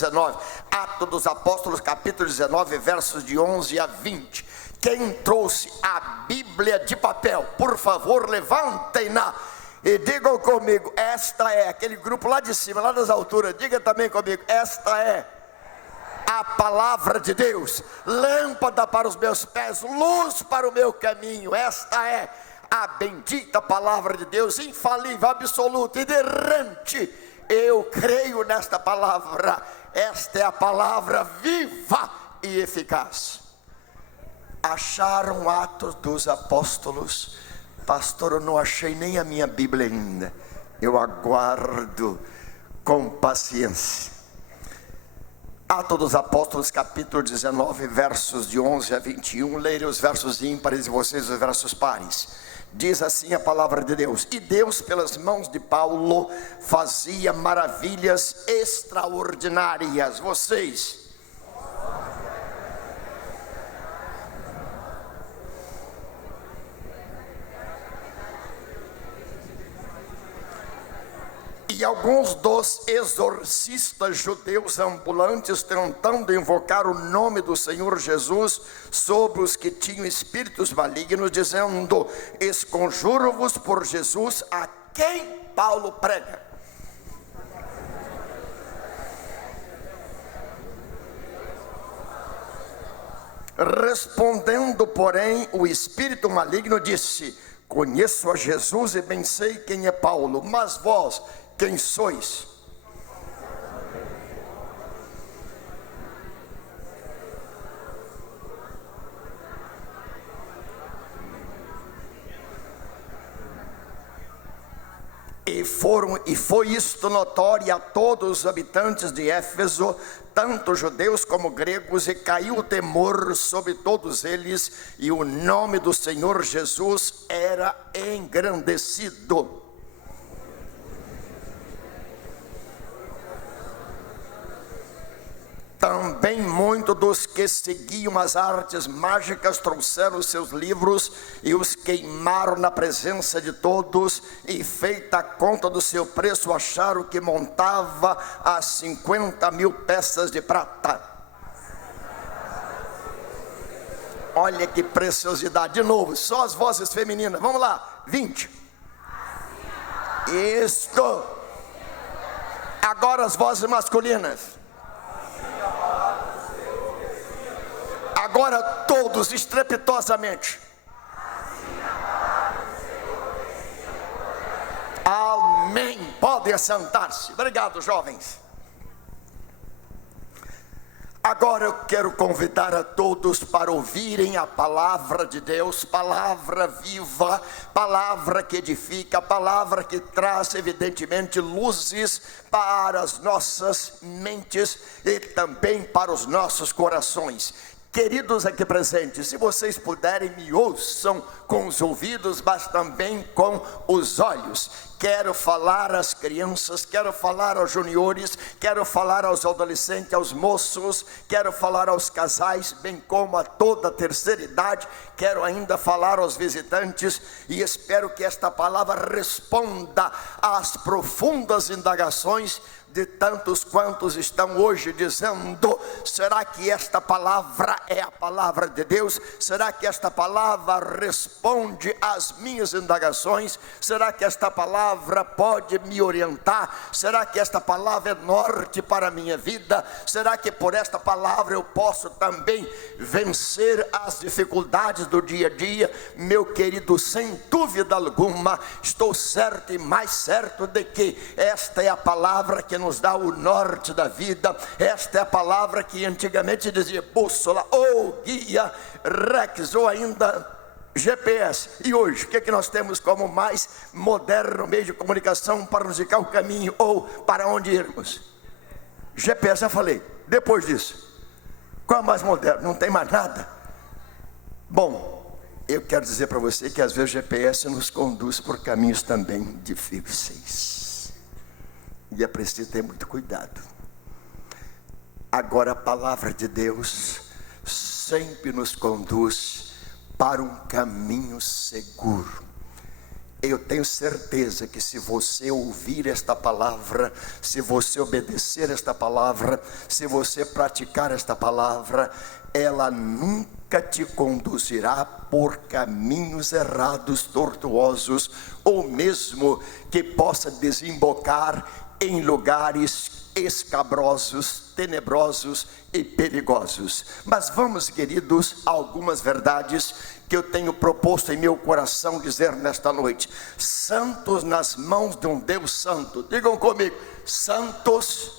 19. Atos dos Apóstolos, capítulo 19, versos de 11 a 20. Quem trouxe a Bíblia de papel, por favor, levantem-na e digam comigo: esta é, aquele grupo lá de cima, lá das alturas, diga também comigo: esta é a palavra de Deus, lâmpada para os meus pés, luz para o meu caminho. Esta é a bendita palavra de Deus, infalível, absoluta, inerrante. Eu creio nesta palavra. Esta é a palavra viva e eficaz. Acharam Atos dos Apóstolos? Pastor, eu não achei nem a minha Bíblia ainda. Eu aguardo com paciência. Atos dos Apóstolos, capítulo 19, versos de 11 a 21. Leia os versos ímpares e vocês os versos pares. Diz assim a palavra de Deus: e Deus, pelas mãos de Paulo, fazia maravilhas extraordinárias. Vocês e alguns dos exorcistas judeus ambulantes, tentando invocar o nome do Senhor Jesus sobre os que tinham espíritos malignos, dizendo: esconjuro-vos por Jesus, a quem Paulo prega. Respondendo, porém, o espírito maligno disse: conheço a Jesus e bem sei quem é Paulo, mas vós quem sois? E foi isto notório a todos os habitantes de Éfeso, tanto judeus como gregos, e caiu o temor sobre todos eles, e o nome do Senhor Jesus era engrandecido. Também muitos dos que seguiam as artes mágicas trouxeram os seus livros e os queimaram na presença de todos, e feita a conta do seu preço, acharam que montava a 50.000 peças de prata. Olha que preciosidade. De novo, só as vozes femininas. Vamos lá, 20. Isto. Agora as vozes masculinas. Agora todos, estrepitosamente. Amém. Podem assentar-se. Obrigado, jovens. Agora eu quero convidar a todos para ouvirem a palavra de Deus, palavra viva, palavra que edifica, palavra que traz evidentemente luzes para as nossas mentes e também para os nossos corações. Queridos aqui presentes, se vocês puderem, me ouçam com os ouvidos, mas também com os olhos. Quero falar às crianças, quero falar aos juniores, quero falar aos adolescentes, aos moços, quero falar aos casais, bem como a toda a terceira idade. Quero ainda falar aos visitantes, e espero que esta palavra responda às profundas indagações de tantos quantos estão hoje dizendo: será que esta palavra é a palavra de Deus? Será que esta palavra responde às minhas indagações? Será que esta palavra pode me orientar? Será que esta palavra é norte para a minha vida? Será que por esta palavra eu posso também vencer as dificuldades do dia a dia? Meu querido, sem dúvida alguma, estou certo e mais certo de que esta é a palavra que nos dá o norte da vida. Esta é a palavra que antigamente dizia bússola, ou guia, Rex, ou ainda GPS. E hoje, o que é que nós temos como mais moderno meio de comunicação para nos indicar o caminho ou para onde irmos? GPS, já falei. Depois disso, qual é o mais moderno? Não tem mais nada. Bom, eu quero dizer para você que às vezes o GPS nos conduz por caminhos também difíceis, e é preciso ter muito cuidado. Agora a palavra de Deus sempre nos conduz para um caminho seguro. Eu tenho certeza que se você ouvir esta palavra, se você obedecer esta palavra, se você praticar esta palavra, ela nunca te conduzirá por caminhos errados, tortuosos, ou mesmo que possa desembocar em lugares escabrosos, tenebrosos e perigosos. Mas vamos, queridos, a algumas verdades que eu tenho proposto em meu coração dizer nesta noite. Santos nas mãos de um Deus santo. Digam comigo: santos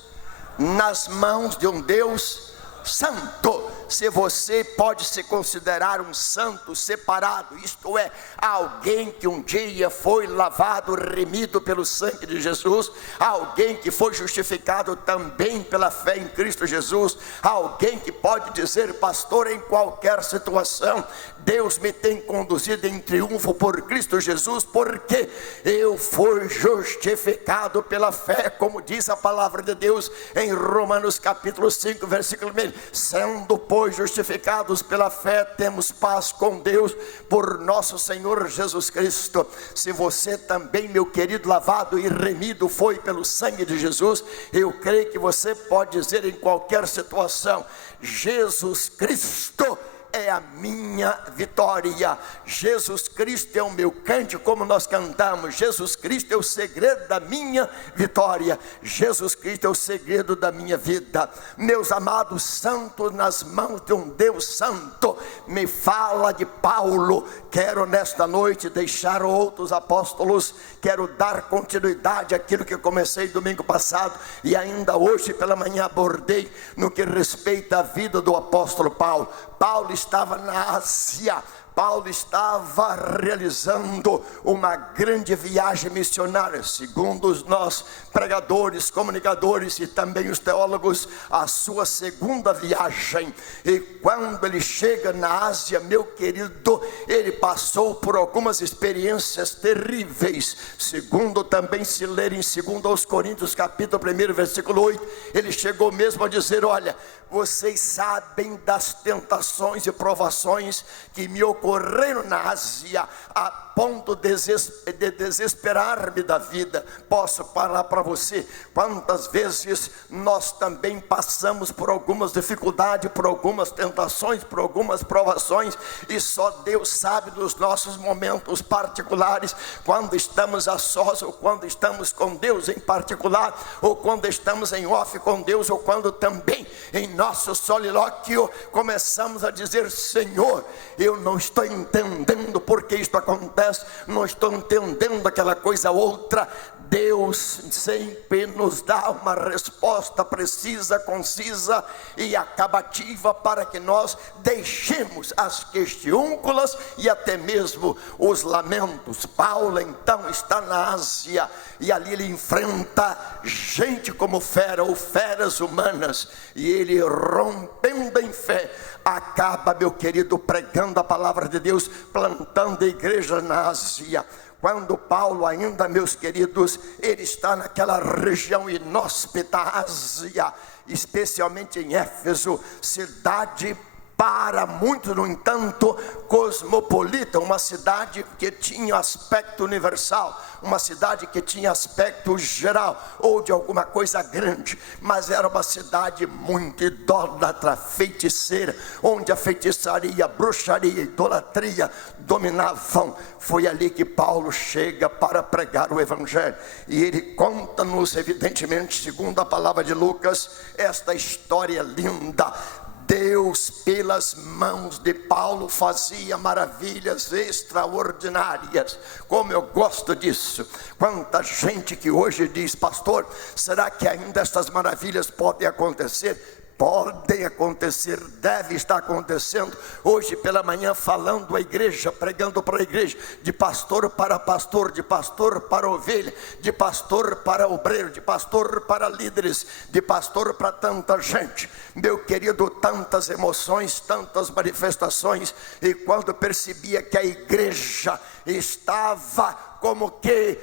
nas mãos de um Deus santo. Se você pode se considerar um santo separado, isto é, alguém que um dia foi lavado, remido pelo sangue de Jesus, alguém que foi justificado também pela fé em Cristo Jesus, alguém que pode dizer: pastor, em qualquer situação, Deus me tem conduzido em triunfo por Cristo Jesus, porque eu fui justificado pela fé, como diz a palavra de Deus em Romanos capítulo 5, versículo 1. Sendo, pois, justificados pela fé, temos paz com Deus por nosso Senhor Jesus Cristo. Se você também, meu querido, lavado e remido foi pelo sangue de Jesus, eu creio que você pode dizer em qualquer situação: Jesus Cristo é a minha vitória. Jesus Cristo é o meu cântico, como nós cantamos. Jesus Cristo é o segredo da minha vitória. Jesus Cristo é o segredo da minha vida. Meus amados, santos nas mãos de um Deus santo. Me fala de Paulo. Quero nesta noite deixar outros apóstolos. Quero dar continuidade àquilo que comecei domingo passado e ainda hoje pela manhã abordei no que respeita à vida do apóstolo Paulo. Paulo estava na Ásia. Paulo estava realizando uma grande viagem missionária, segundo nós pregadores, comunicadores e também os teólogos, a sua segunda viagem. E quando ele chega na Ásia, meu querido, ele passou por algumas experiências terríveis, segundo também se ler em 2 Coríntios capítulo 1, versículo 8, ele chegou mesmo a dizer: olha, vocês sabem das tentações e provações que me ocorreram na Ásia, a ponto de desesperar-me da vida. Posso falar para você quantas vezes nós também passamos por algumas dificuldades, por algumas tentações, por algumas provações, e só Deus sabe dos nossos momentos particulares, quando estamos a sós, ou quando estamos com Deus em particular, ou quando estamos em off com Deus, ou quando também em nosso solilóquio começamos a dizer: Senhor, eu não estou entendendo porque isto acontece, não estou entendendo aquela coisa outra. Deus sempre nos dá uma resposta precisa, concisa e acabativa para que nós deixemos as questiúnculas e até mesmo os lamentos. Paulo então está na Ásia e ali ele enfrenta gente como fera ou feras humanas, e ele, rompendo em fé, acaba, meu querido, pregando a palavra de Deus, plantando a igreja na Ásia. Quando Paulo ainda, meus queridos, ele está naquela região inóspita, Ásia, especialmente em Éfeso, cidade para muitos, no entanto, cosmopolita, uma cidade que tinha aspecto universal, uma cidade que tinha aspecto geral, ou de alguma coisa grande, mas era uma cidade muito idólatra, feiticeira, onde a feitiçaria, a bruxaria, a idolatria dominavam. Foi ali que Paulo chega para pregar o evangelho, e ele conta-nos, evidentemente, segundo a palavra de Lucas, esta história linda. Deus, pelas mãos de Paulo, fazia maravilhas extraordinárias. Como eu gosto disso. Quanta gente que hoje diz: pastor, será que ainda estas maravilhas podem acontecer? Podem acontecer, deve estar acontecendo. Hoje pela manhã, falando à igreja, pregando para a igreja, de pastor para pastor, de pastor para ovelha, de pastor para obreiro, de pastor para líderes, de pastor para tanta gente. Meu querido, tantas emoções, tantas manifestações. E quando percebia que a igreja estava como que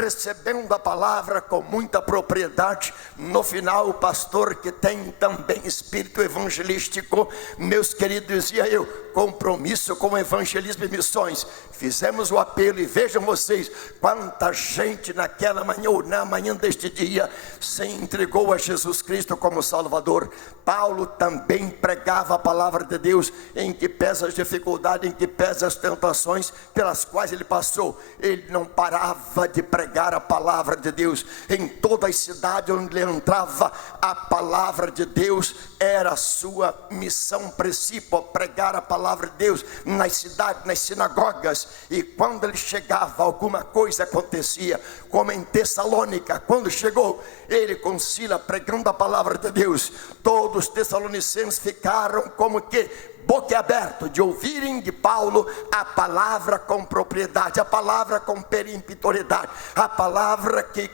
recebendo a palavra com muita propriedade, no final o pastor, que tem também espírito evangelístico, meus queridos, dizia: eu compromisso com o evangelismo e missões. Fizemos o apelo e vejam vocês quanta gente naquela manhã ou na manhã deste dia se entregou a Jesus Cristo como Salvador. Paulo também pregava a palavra de Deus, em que pesa as dificuldades, em que pesa as tentações pelas quais ele passou. Ele não parava de pregar a palavra de Deus. Em toda a cidade onde ele entrava, a palavra de Deus era a sua missão principal, pregar a palavra de Deus nas cidades, nas sinagogas. E quando ele chegava, alguma coisa acontecia, como em Tessalônica. Quando chegou ele com Sila pregando a palavra de Deus, todos os tessalonicenses ficaram como que boquiaberto de ouvirem de Paulo a palavra com propriedade, a palavra com peremptoriedade, a palavra que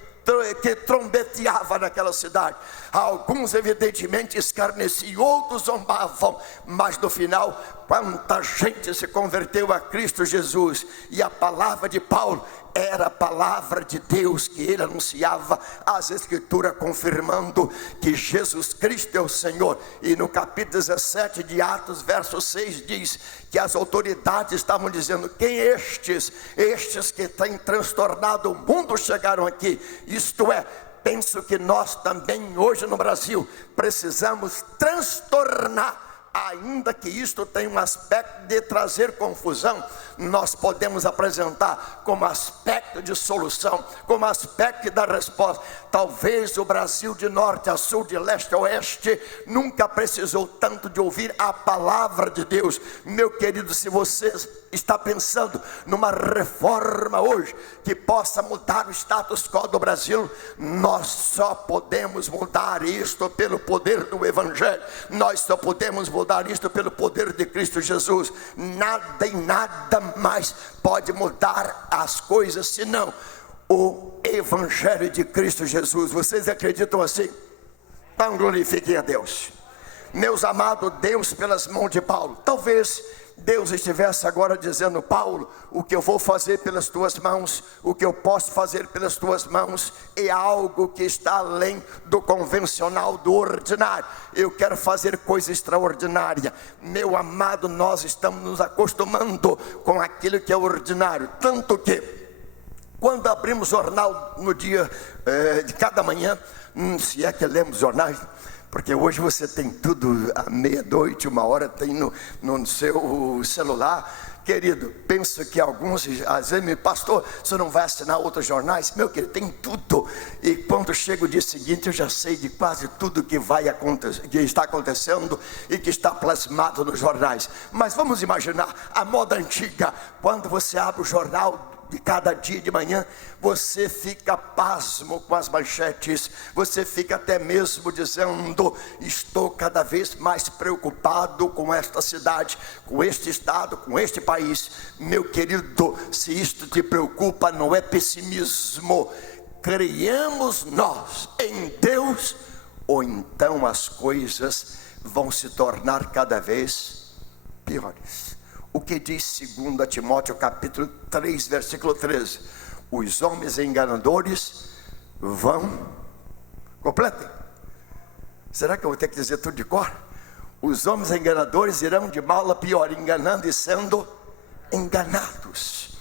trombeteava naquela cidade. Alguns evidentemente escarneciam, outros zombavam, mas no final, quanta gente se converteu a Cristo Jesus. E a palavra de Paulo era a palavra de Deus que ele anunciava, as Escrituras confirmando que Jesus Cristo é o Senhor. E no capítulo 17 de Atos, verso 6, diz que as autoridades estavam dizendo: quem estes que têm transtornado o mundo chegaram aqui? Isto é, penso que nós também hoje no Brasil precisamos transtornar. Ainda que isto tenha um aspecto de trazer confusão, nós podemos apresentar como aspecto de solução, como aspecto da resposta. Talvez o Brasil de norte a sul, de leste a oeste, nunca precisou tanto de ouvir a palavra de Deus. Meu querido, se você está pensando numa reforma hoje que possa mudar o status quo do Brasil, nós só podemos mudar isto pelo poder do Evangelho. Nós só podemos mudar isto pelo poder de Cristo Jesus. Nada e nada mais pode mudar as coisas senão o Evangelho de Cristo Jesus. Vocês acreditam assim? Então glorifiquem a Deus. Meus amados, Deus pelas mãos de Paulo. Talvez Deus estivesse agora dizendo: Paulo, o que eu vou fazer pelas tuas mãos, o que eu posso fazer pelas tuas mãos, é algo que está além do convencional, do ordinário. Eu quero fazer coisa extraordinária. Meu amado, nós estamos nos acostumando com aquilo que é ordinário, tanto que quando abrimos jornal no dia de cada manhã, se é que lemos jornais, porque hoje você tem tudo à meia-noite, 1h, tem no seu celular. Querido, penso que alguns às vezes me: pastor, você não vai assinar outros jornais? Meu querido, tem tudo. E quando chega o dia seguinte, eu já sei de quase tudo que vai acontecer, que está acontecendo e que está plasmado nos jornais. Mas vamos imaginar a moda antiga. Quando você abre o jornal de cada dia de manhã, você fica pasmo com as manchetes, você fica até mesmo dizendo: estou cada vez mais preocupado com esta cidade, com este estado, com este país. Meu querido, se isto te preocupa, não é pessimismo. Creiamos nós em Deus, ou então as coisas vão se tornar cada vez piores. O que diz 2 Timóteo capítulo 3, versículo 13? Os homens enganadores vão... Completem. Será que eu vou ter que dizer tudo de cor? Os homens enganadores irão de mal a pior, enganando e sendo enganados.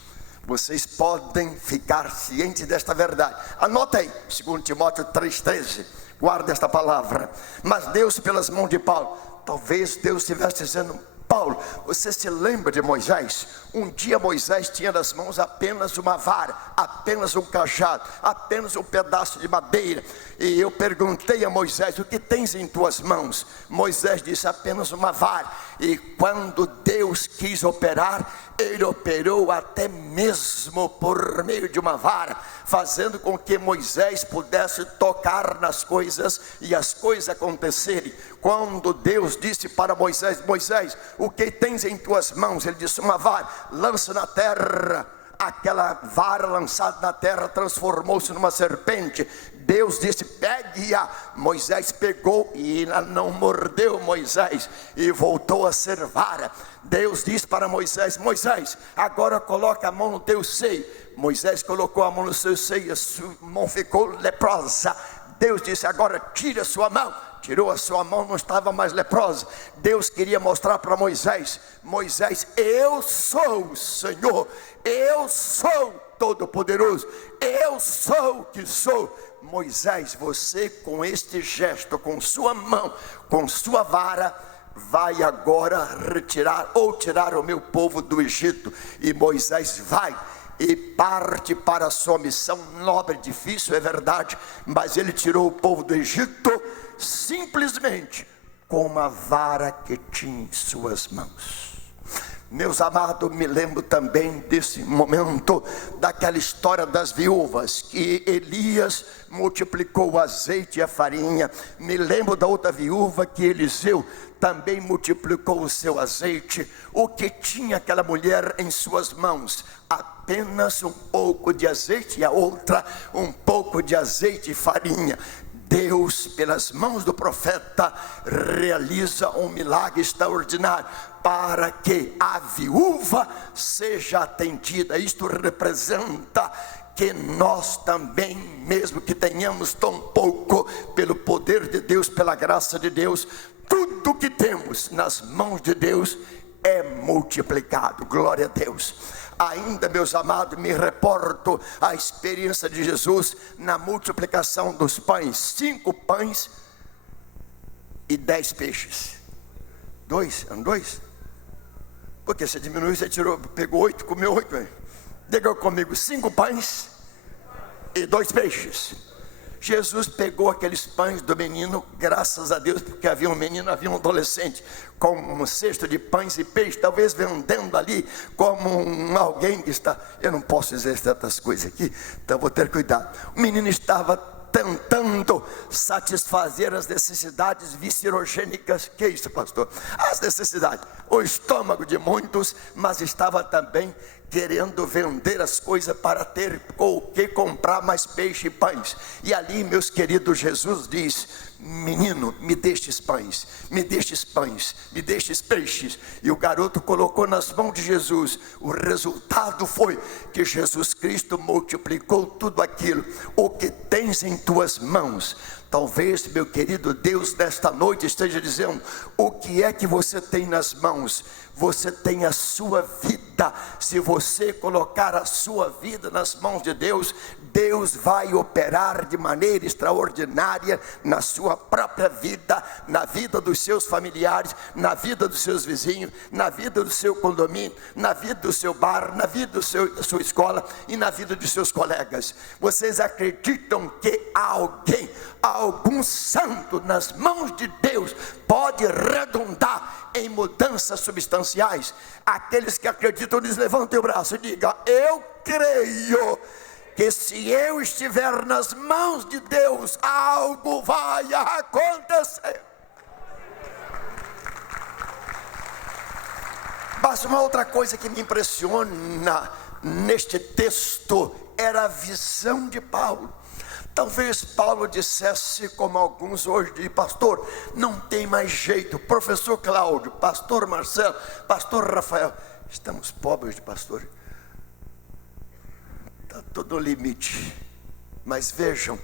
Vocês podem ficar cientes desta verdade. Anota aí, 2 Timóteo 3,13. Guarda esta palavra. Mas Deus pelas mãos de Paulo. Talvez Deus estivesse dizendo: Paulo, você se lembra de Moisés? Um dia Moisés tinha nas mãos apenas uma vara, apenas um cajado, apenas um pedaço de madeira. E eu perguntei a Moisés: o que tens em tuas mãos? Moisés disse: apenas uma vara. E quando Deus quis operar, ele operou até mesmo por meio de uma vara, fazendo com que Moisés pudesse tocar nas coisas e as coisas acontecerem. Quando Deus disse para Moisés: Moisés, o que tens em tuas mãos? Ele disse: uma vara. Lança na terra. Aquela vara lançada na terra transformou-se numa serpente. Deus disse: pegue-a. Moisés pegou e não mordeu Moisés, e voltou a ser vara. Deus disse para Moisés: Moisés, agora coloca a mão no teu seio. Moisés colocou a mão no seu seio, a sua mão ficou leprosa. Deus disse: agora tira a sua mão. tirou a sua mão, não estava mais leprosa. Deus queria mostrar para Moisés: Moisés, eu sou o Senhor, eu sou Todo-Poderoso, eu sou o que sou. Moisés, você com este gesto, com sua mão, com sua vara, vai agora retirar ou tirar o meu povo do Egito. E Moisés vai e parte para a sua missão nobre, difícil, é verdade, mas ele tirou o povo do Egito simplesmente com uma vara que tinha em suas mãos. Meus amados, me lembro também desse momento, daquela história das viúvas, que Elias multiplicou o azeite e a farinha. Me lembro da outra viúva, que Eliseu também multiplicou o seu azeite. O que tinha aquela mulher em suas mãos? Apenas um pouco de azeite, e a outra um pouco de azeite e farinha. Deus, pelas mãos do profeta, realiza um milagre extraordinário para que a viúva seja atendida. Isto representa que nós também, mesmo que tenhamos tão pouco, pelo poder de Deus, pela graça de Deus, tudo que temos nas mãos de Deus é multiplicado. Glória a Deus. Ainda, meus amados, me reporto à experiência de Jesus na multiplicação dos pães. 5 pães e 10 peixes. 2? Eram 2? Porque você diminuiu, você tirou, pegou 8, comeu 8. Diga comigo: 5 pães e 2 peixes. Jesus pegou aqueles pães do menino, graças a Deus, porque havia um menino, havia um adolescente com um cesto de pães e peixes, talvez vendendo ali como alguém que está... Eu não posso dizer tantas coisas aqui, então vou ter cuidado. O menino estava tentando satisfazer as necessidades viscerogênicas. Que é isso, pastor? As necessidades, o estômago de muitos, mas estava também querendo vender as coisas para ter com o que comprar mais peixe e pães. E ali, meus queridos, Jesus diz: menino, me destes pães, me destes pães, me destes peixes. E o garoto colocou nas mãos de Jesus. O resultado foi que Jesus Cristo multiplicou tudo aquilo. O que tens em tuas mãos. Talvez, meu querido Deus, nesta noite esteja dizendo: o que é que você tem nas mãos? Você tem a sua vida. Se você colocar a sua vida nas mãos de Deus, Deus vai operar de maneira extraordinária na sua própria vida, na vida dos seus familiares, na vida dos seus vizinhos, na vida do seu condomínio, na vida do seu bar, na vida da sua escola e na vida dos seus colegas. Vocês acreditam que alguém, algum santo nas mãos de Deus pode redundar em mudanças substanciais? Aqueles que acreditam nisso, levantem o braço e digam: eu creio que se eu estiver nas mãos de Deus, algo vai acontecer. Mas uma outra coisa que me impressiona neste texto era a visão de Paulo. Talvez Paulo dissesse, como alguns hoje dizem: pastor, não tem mais jeito. Professor Cláudio, pastor Marcelo, pastor Rafael, estamos pobres de pastor. Está todo limite. Mas vejam,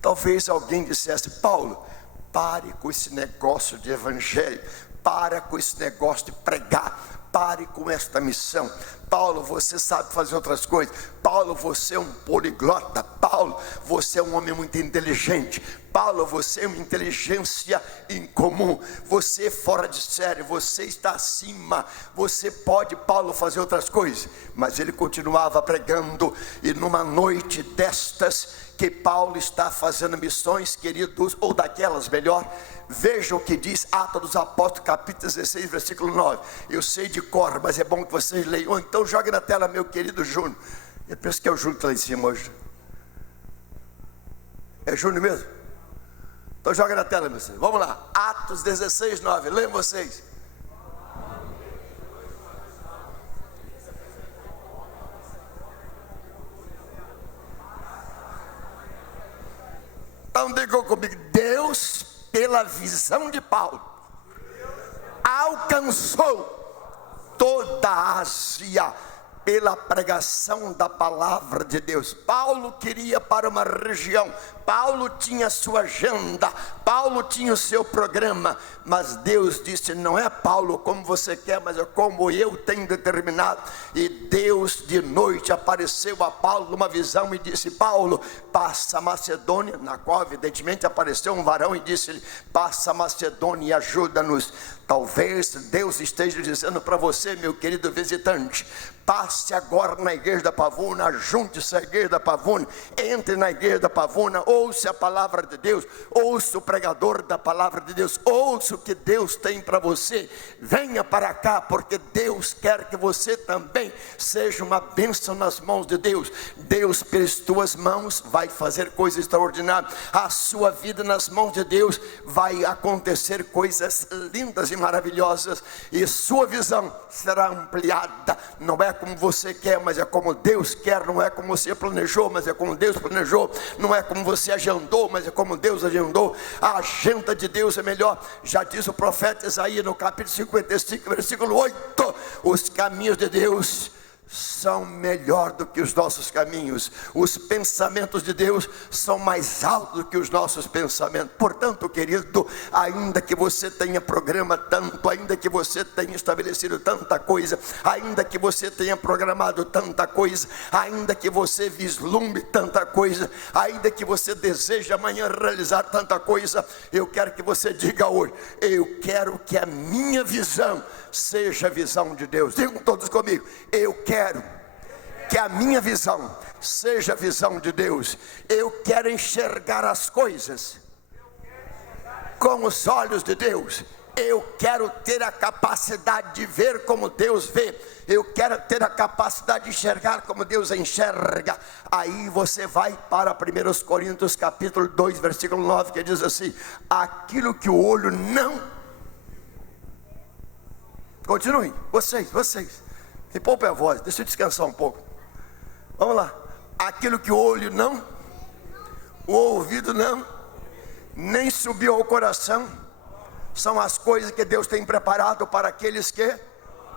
talvez alguém dissesse: Paulo, pare com esse negócio de evangelho, pare com esse negócio de pregar, pare com esta missão. Paulo, você sabe fazer outras coisas. Paulo, você é um poliglota. Paulo, você é um homem muito inteligente. Paulo, você é uma inteligência incomum. Você é fora de série, você está acima. Você pode, Paulo, fazer outras coisas. Mas ele continuava pregando. E numa noite destas que Paulo está fazendo missões, queridos, ou daquelas melhor, veja o que diz Atos dos Apóstolos, capítulo 16, versículo 9. Eu sei de cor, mas é bom que vocês leiam. Então jogue na tela, meu querido Júnior. Eu penso que é o Júnior que está lá em cima hoje. É Júnior mesmo? Então joga na tela, meu senhor. Vamos lá, Atos 16, 9. Leiam vocês. Então digam comigo: Deus, pela visão de Paulo, alcançou toda a Ásia pela pregação da palavra de Deus. Paulo queria para uma região, Paulo tinha a sua agenda, Paulo tinha o seu programa, mas Deus disse: não é Paulo como você quer, mas é como eu tenho determinado. E Deus de noite apareceu a Paulo numa visão e disse: Paulo, passa a Macedônia, na qual evidentemente apareceu um varão e disse-lhe: passa a Macedônia e ajuda-nos. Talvez Deus esteja dizendo para você, meu querido visitante: passe agora na igreja da Pavuna, junte-se à igreja da Pavuna, entre na igreja da Pavuna, ouça a palavra de Deus, ouça o pregador da palavra de Deus, ouça o que Deus tem para você, venha para cá, porque Deus quer que você também seja uma bênção nas mãos de Deus. Deus, pelas tuas mãos, vai fazer coisas extraordinárias. A sua vida nas mãos de Deus vai acontecer coisas lindas e maravilhosas, e sua visão será ampliada. Não é como você quer, mas é como Deus quer. Não é como você planejou, mas é como Deus planejou. Não é como você agendou, mas é como Deus agendou. A agenda de Deus é melhor. Já diz o profeta Isaías no capítulo 55, versículo 8: os caminhos de Deus são melhor do que os nossos caminhos, os pensamentos de Deus são mais altos do que os nossos pensamentos. Portanto, querido, ainda que você tenha programa tanto, ainda que você tenha estabelecido tanta coisa, ainda que você tenha programado tanta coisa, ainda que você vislumbre tanta coisa, ainda que você deseje amanhã realizar tanta coisa, eu quero que você diga hoje: eu quero que a minha visão seja a visão de Deus. Digam todos comigo: eu quero que a minha visão seja a visão de Deus. Eu quero enxergar as coisas com os olhos de Deus. Eu quero ter a capacidade de ver como Deus vê. Eu quero ter a capacidade de enxergar como Deus enxerga. Aí você vai para 1 Coríntios capítulo 2, versículo 9, que diz assim: aquilo que o olho não... Continuem, vocês. Me poupe a voz, deixa eu descansar um pouco. Vamos lá. Aquilo que o olho não, o ouvido não, nem subiu ao coração, são as coisas que Deus tem preparado para aqueles que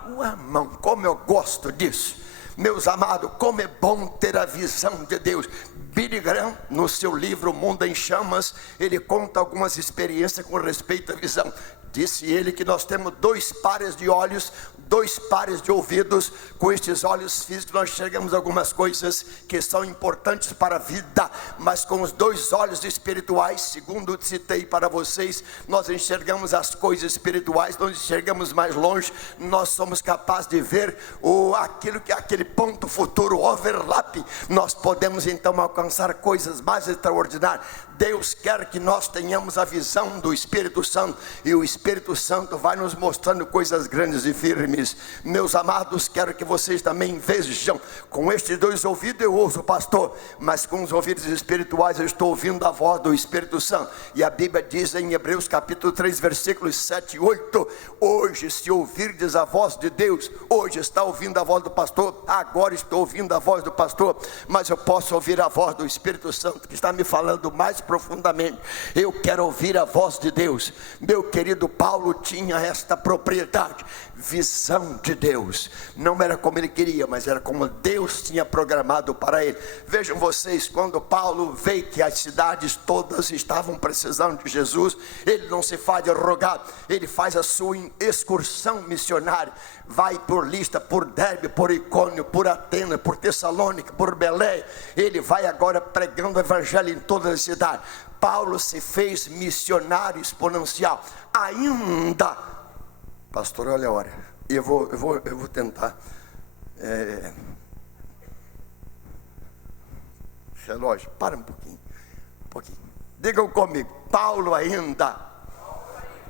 o amam. Como eu gosto disso, meus amados, como é bom ter a visão de Deus. Billy Graham, no seu livro Mundo em Chamas, ele conta algumas experiências com respeito à visão. Disse ele que nós temos 2 pares de olhos, 2 pares de ouvidos. Com estes olhos físicos nós enxergamos algumas coisas que são importantes para a vida, mas com os 2 olhos espirituais, segundo citei para vocês, nós enxergamos as coisas espirituais, nós enxergamos mais longe, nós somos capazes de ver aquilo que é aquele ponto futuro, overlap. Nós podemos então alcançar coisas mais extraordinárias. Deus quer que nós tenhamos a visão do Espírito Santo, e o Espírito Santo vai nos mostrando coisas grandes e firmes. Meus amados, quero que vocês também vejam. Com estes 2 ouvidos eu ouço o pastor, mas com os ouvidos espirituais eu estou ouvindo a voz do Espírito Santo. E a Bíblia diz em Hebreus capítulo 3, versículos 7 e 8: hoje, se ouvirdes a voz de Deus, hoje está ouvindo a voz do pastor, agora estou ouvindo a voz do pastor, mas eu posso ouvir a voz do Espírito Santo, que está me falando mais profundamente. Eu quero ouvir a voz de Deus. Meu querido Paulo tinha esta propriedade, visão de Deus. Não era como ele queria, mas era como Deus tinha programado para ele. Vejam vocês, quando Paulo vê que as cidades todas estavam precisando de Jesus, ele não se faz de rogado, ele faz a sua excursão missionária. Vai por Listra, por Derbe, por Icônio, por Atenas, por Tessalônica, por Belém. Ele vai agora pregando o evangelho em todas as cidades. Paulo se fez missionário exponencial. Ainda, pastor, olha a hora, eu vou tentar. Relógio, para um pouquinho. Digam comigo: Paulo ainda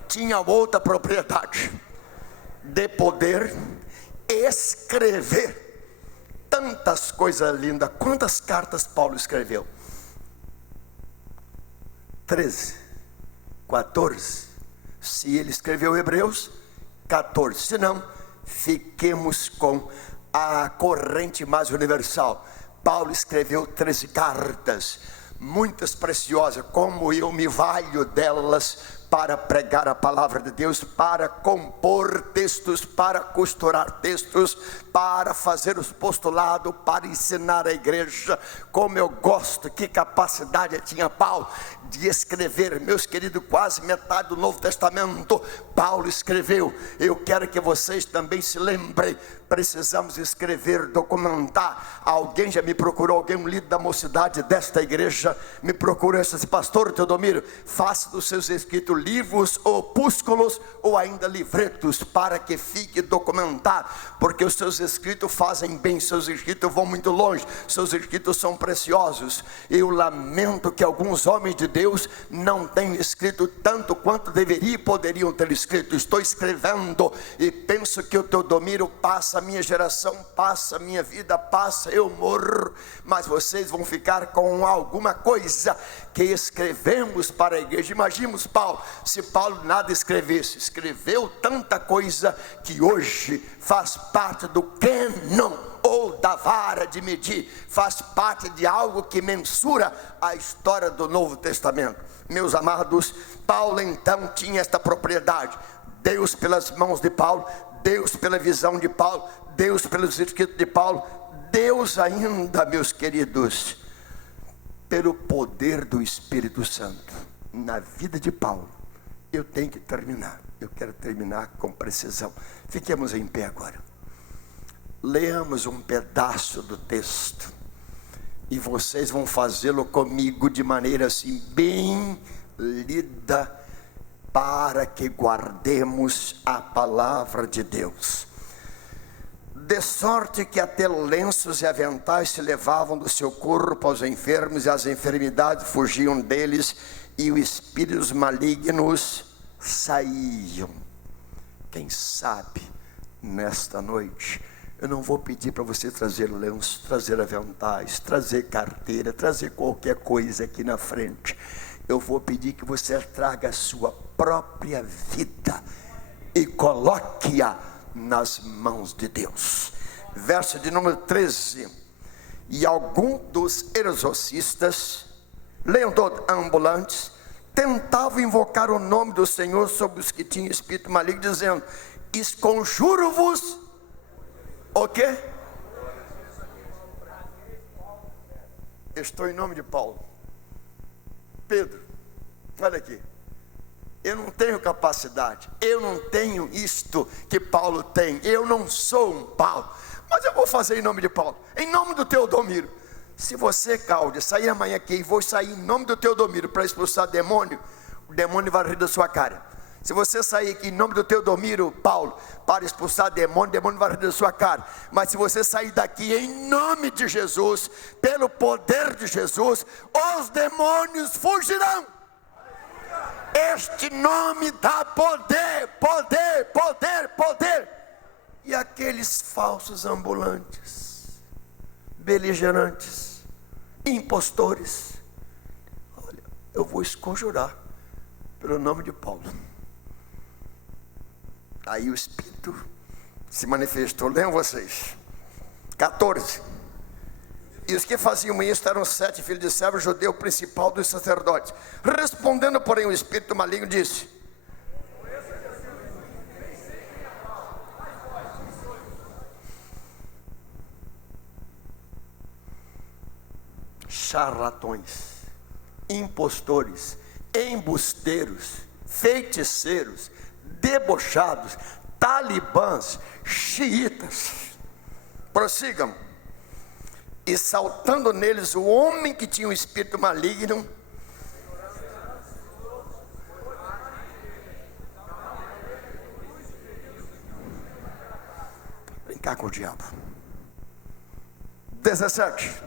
tinha outra propriedade, de poder escrever tantas coisas lindas. Quantas cartas Paulo escreveu? 13, 14. Se ele escreveu Hebreus, 14. Se não, fiquemos com a corrente mais universal. Paulo escreveu 13 cartas, muitas preciosas, como eu me valho delas para pregar a palavra de Deus, para compor textos, para costurar textos, para fazer os postulados, para ensinar a igreja. Como eu gosto, que capacidade tinha Paulo de escrever, meus queridos, quase metade do Novo Testamento Paulo escreveu. Eu quero que vocês também se lembrem, precisamos escrever, documentar. Alguém já me procurou, alguém, um líder da mocidade desta igreja, me procurou e disse: pastor Teodomiro, faça dos seus escritos livros, opúsculos ou ainda livretos, para que fique documentado, porque os seus escritos fazem bem, seus escritos vão muito longe, seus escritos são preciosos. Eu lamento que alguns homens de Deus não tenham escrito tanto quanto deveriam e poderiam ter escrito. Estou escrevendo e penso que o Teodomiro passa, a minha geração passa, a minha vida passa, eu morro, mas vocês vão ficar com alguma coisa que escrevemos para a igreja. Imaginemos Paulo, se Paulo nada escrevesse, escreveu tanta coisa que hoje faz parte do cânon, ou da vara de medir, faz parte de algo que mensura a história do Novo Testamento. Meus amados, Paulo então tinha esta propriedade. Deus pelas mãos de Paulo, Deus pela visão de Paulo, Deus pelos escritos de Paulo, Deus ainda, meus queridos, pelo poder do Espírito Santo na vida de Paulo. Eu tenho que terminar, eu quero terminar com precisão. Fiquemos em pé agora. Leamos um pedaço do texto e vocês vão fazê-lo comigo de maneira assim bem lida, para que guardemos a palavra de Deus. De sorte que até lenços e aventais se levavam do seu corpo aos enfermos, e as enfermidades fugiam deles, e os espíritos malignos saíam. Quem sabe nesta noite eu não vou pedir para você trazer lenços, trazer aventais, trazer carteira, trazer qualquer coisa aqui na frente. Eu vou pedir que você traga a sua própria vida e coloque-a nas mãos de Deus. Verso de número 13. E algum dos exorcistas, leiam todos, ambulantes, tentavam invocar o nome do Senhor sobre os que tinham espírito maligno, dizendo: esconjuro-vos o quê? Estou em nome de Paulo. Pedro, olha aqui, eu não tenho capacidade, eu não tenho isto que Paulo tem, eu não sou um Paulo, mas eu vou fazer em nome de Paulo, em nome do Teodomiro. Se você, Cláudia, sair amanhã aqui e vou sair em nome do Teodomiro para expulsar demônio, o demônio vai rir da sua cara. Se você sair aqui em nome do Teodomiro, Paulo, para expulsar demônio, o demônio vai rir da sua cara. Mas se você sair daqui em nome de Jesus, pelo poder de Jesus, os demônios fugirão. Este nome dá poder, poder, poder, poder. E aqueles falsos ambulantes, beligerantes, impostores, olha, eu vou esconjurar pelo nome de Paulo. Aí o Espírito se manifestou. Leiam vocês 14. E os que faziam isso eram 7 filhos de Servo, judeu principal dos sacerdotes. Respondendo, porém, o espírito maligno disse: charlatões, impostores, embusteiros, feiticeiros, debochados, talibãs, xiitas. Prossigam. E saltando neles o homem que tinha um espírito maligno, brincar com o diabo. 17.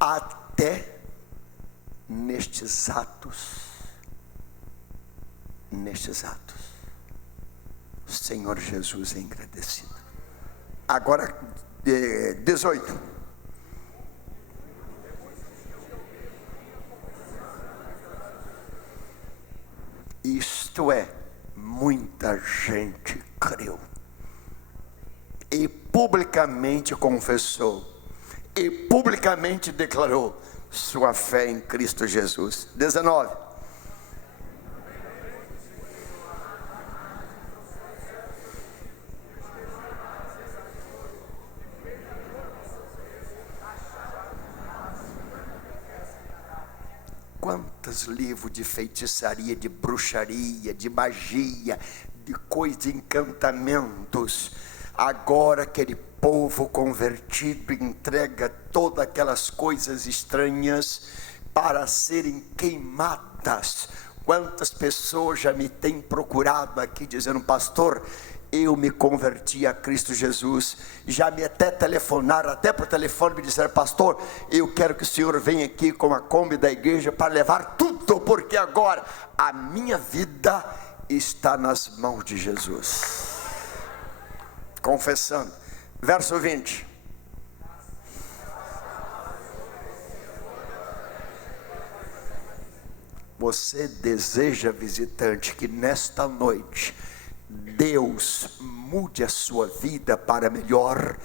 Até nestes atos, o Senhor Jesus é engrandecido. Agora 18. Isto é, muita gente creu. e publicamente confessou, e publicamente declarou sua fé em Cristo Jesus. 19. Quantos livros de feitiçaria, de bruxaria, de magia, de coisa, de encantamentos. Agora aquele povo convertido entrega todas aquelas coisas estranhas para serem queimadas. Quantas pessoas já me têm procurado aqui dizendo: pastor, eu me converti a Cristo Jesus. Já me até telefonaram, até por telefone me disseram: pastor, eu quero que o senhor venha aqui com a Kombi da igreja para levar tudo, porque agora a minha vida está nas mãos de Jesus. Confessando. Verso 20. Você deseja, visitante, que nesta noite Deus mude a sua vida para melhor,